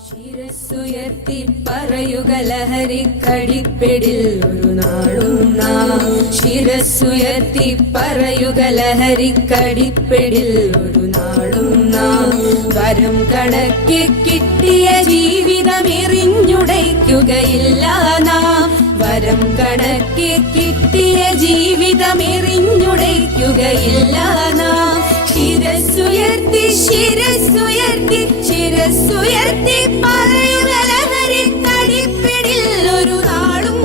ശിരസ്സുയർത്തി പറയുക ലഹരിക്കടിപ്പിടിൽ ഒരു നാളും നാം. ശിരസ്സുയർത്തി പറയുക ലഹരിക്കടിപ്പിടിൽ ഒരു നാളും നാം. വരം കണക്കെ കിട്ടിയ ജീവിതം എറിഞ്ഞുടയ്ക്കുകയില്ല നാം. വരം കണക്കെ കിട്ടിയ ജീവിതം എറിഞ്ഞുടയ്ക്കുകയില്ല നാം. ശിരസ്സുയർത്തി ശിരസ്സുയർത്തി ശിരസ്സുയർത്തി പറയുക ലഹരിക്കടിപ്പിടിൽ ഒരു നാളും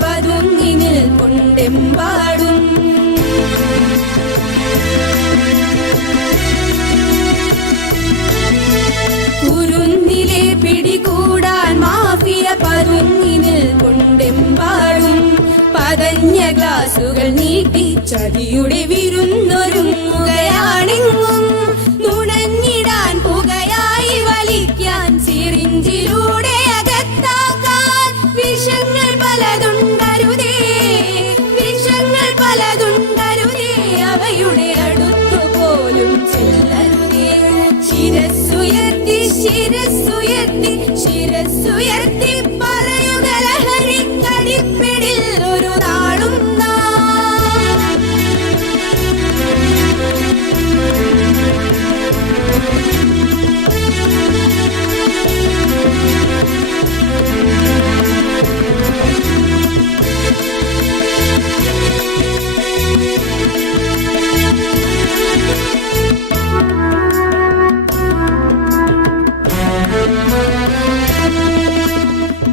പതുങ്ങിനിൽ കൊണ്ടെമ്പാടും. കുരുന്നിലെ പിടികൂടാൻ മാഫിയ പതുങ്ങിനിൽ കൊണ്ടെമ്പാടും. പതഞ്ഞ ഗ്ലാസുകൾ നീട്ടി ചതിയുടെ വിരുന്നൊരുങ്ങുകയാണെങ്ങും. നുണഞ്ഞിടാൻ പുകയായി വലിക്കാൻ സിറിഞ്ചിലൂടെ അകത്താക്കാൻ വിഷങ്ങൾ പലതുണ്ടരുതേ. വിഷങ്ങൾ പലതുണ്ടരുതേ, അവയുടെ അടുത്തുപോലും ചെല്ലരുതേ. ശിരസ്സുയർത്തി ശിരസ്സുയർത്തി ശിരസ്സുയർത്തി പറയുക ലഹരിക്കടിപ്പിടിൽ ഒരു നാളും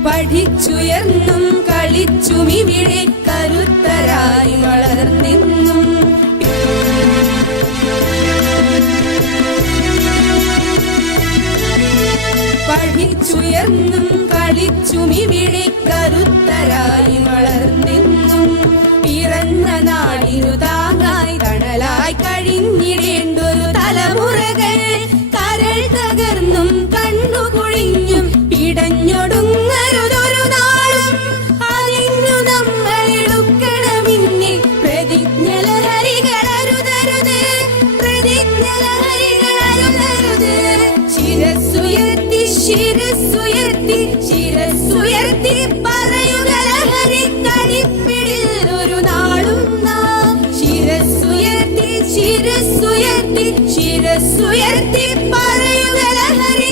പഠിച്ചുയർന്നും കളിച്ചും ഇവിടെ കരുത്തരായി വളർന്നെന്നും. പഠിച്ചുയർന്നും കളിച്ചും ഇവിടെ കരുത്തരായി വളർന്നെന്നും. പിറന്ന നാടിനു താങ്ങായി തണലായി കഴിഞ്ഞിടേണ്ടൊരു തലമുറകൾ കരൾ തകർന്നും കണ്ണുകുഴിഞ്ഞും പിടഞ്ഞൊടുങ്ങരുതൊരു നാളും. അതിന്നു നമ്മൾ എടുക്കണമെന്നേ പ്രതിജ്ഞ ലഹരികളരുതരുത്. പ്രതിജ്ഞ ലഹരികളരുതരുത്. ശിരസ്സുയർത്തി ശിരസ്സുയർത്തി ശിരസ്സുയർത്തി പറയുക ലഹരിക്കടിപ്പിടിൽ ഒരു നാളും നാം. ശിരസ്സുയർത്തി ശിരസ്സുയർത്തി ശിരസ്സുയർത്തി പറയുക ലഹരി